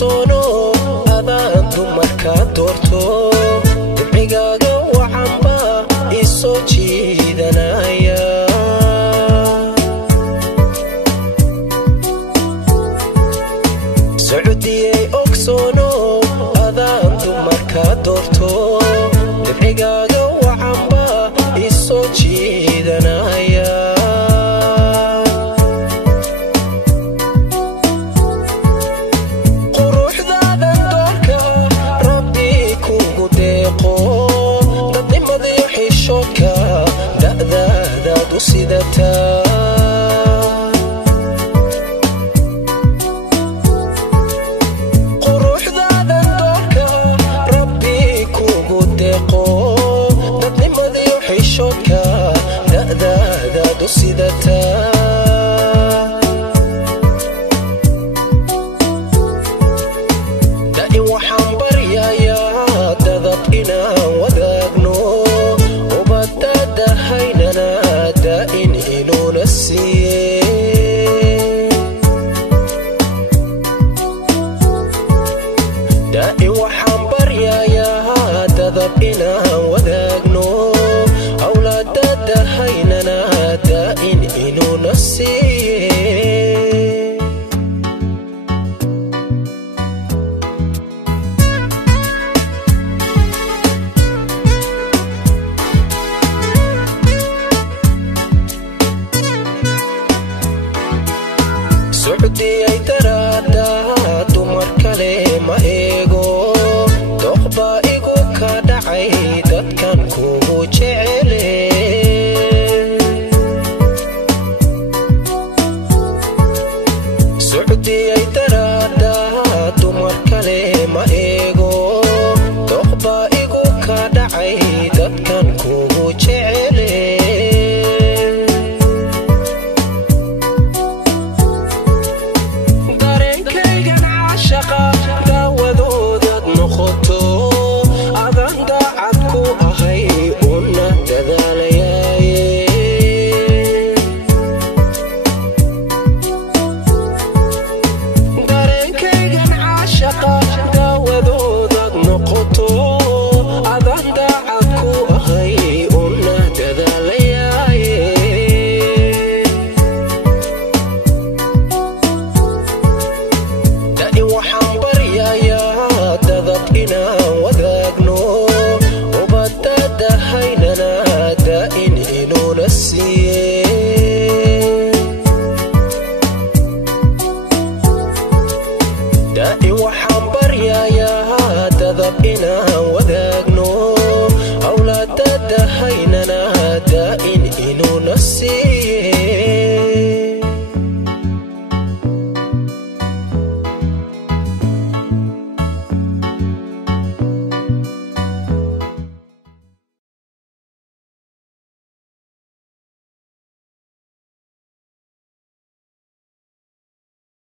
ogsono adaan dumarka doorto dibcigaaga waxanba isoo jiidanaya socodiyey ogsono adaan dumarka doorto dibcigaaga waxanba isoo jiidanaya sidata quruxdaadan doorka rabbi kugu deeqo dadnimadii xishoodka da'daadaadu sidata da'i waxaan baryayaa dadab inaan wadaagno ubadadahaynana دائن إنو نسيه دائن وحنبر يا تذب إنا وذاقنو أولاد دهيننا دائن إنو نسيه سعودي أي ترادا دمر كلمة إيجو تخبى إيجو كدعي دكان كوبو جعلي سعودي أي ترادا دمر كلمة إيجو تخبى إيجو كدعي دكان كوبو جعلي دائن إنو نسيه